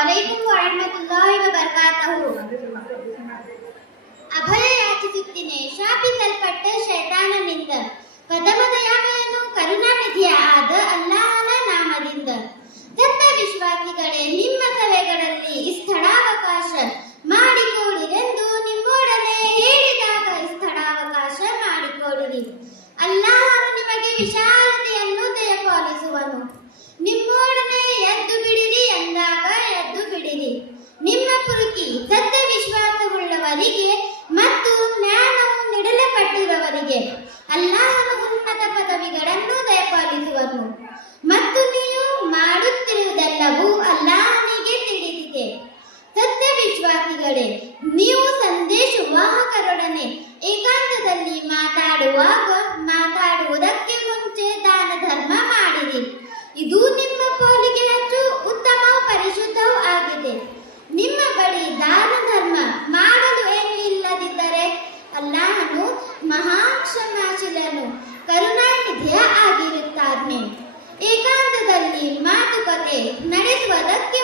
ಅಲೈಕುಂ ವರಹಮತುಲ್ಲಾಹಿ ವಬರಕಾತುಹು. ಅಭಯ ಯಾಚಿಸುತ್ತೇನೆ ಶಾಪಿಸಲ್ಪಟ್ಟ ಶೈತಾನನಿಂದ. ಪದಮದಯಾಮಯನು ಕರುಣಾನಿಧಿಯ ಆದ ಅಲ್ಲಾಹನ ನಾಮದಿಂದ. ಸತ್ತ ವಿಶ್ವಾಸಿಗಳೇ, ನಿಮ್ಮ ಸಭೆಗಳಲ್ಲಿ ಸ್ಥಳಾವಕಾಶ ಮಾಡಿಕೊಡಿರೆಂದು ನಿಮ್ಮೊಡನೆ ಹೇಳಿದಾಗ ಸ್ಥಳಾವಕಾಶ ಮಾಡಿಕೊಡಿರಿ. ಅಲ್ಲಾಹನು ನಿಮಗೆ ವಿಶಾಲತೆಯನ್ನು ದಯಪಾಲಿಸುವನು. ನಿಮ್ಮೊಡನೆ ಎದ್ದು ಬಿಡಿರಿ ಎಂದಾಗ ಎದ್ದು ಬಿಡಿರಿ. ನಿಮ್ಮ ಪುರುಕಿ ಸತ್ತ ವಿಶ್ವಾಸವುಳ್ಳವರಿಗೆ ಮತ್ತು ಜ್ಞಾನವು ನೀಡಲ್ಪಟ್ಟಿರುವವರಿಗೆ ಅಲ್ಲಾಹನು ಉನ್ನತ ಪದವಿಗಳನ್ನು ದಯಪಾಲಿಸುವನು. ಮತ್ತು ನೀವು ಮಾಡುತ್ತಿರುವುದೆಲ್ಲವೂ ಅಲ್ಲಾಹನಿಗೆ ತಿಳಿದಿದೆ. ಸತ್ಯ ವಿಶ್ವಾಸಿಗಳೇ, ನೀವು ಸಂದೇಶವಾಹಕರೊಡನೆ ಏಕಾಂತದಲ್ಲಿ ಮಾತಾಡುವುದಕ್ಕೆ ಮುಂಚೆ ದಾನ ಧರ್ಮ ಮಾಡಿರಿ. ಇದು ನಿಮ್ಮ ಪಾಲಿಗೆ ಹೆಚ್ಚು ಉತ್ತಮ ಪರಿಶುದ್ಧವೂ ಆಗಿದೆ. ನಿಮ್ಮ ಬಳಿ ದಾನ ಧರ್ಮ ಮಾಡಲು ಏನು ಇಲ್ಲದಿದ್ದರೆ ಅಲ್ಲಾಹನು ಮಹಾಕ್ಷಮಾಶೀಲನು ಕರುಣಾನಿಧಿಯ ಆಗಿರುತ್ತಾನೆ. ಏಕಾಂತದಲ್ಲಿ ಮಾತುಕತೆ ನಡೆಸುವುದಕ್ಕೆ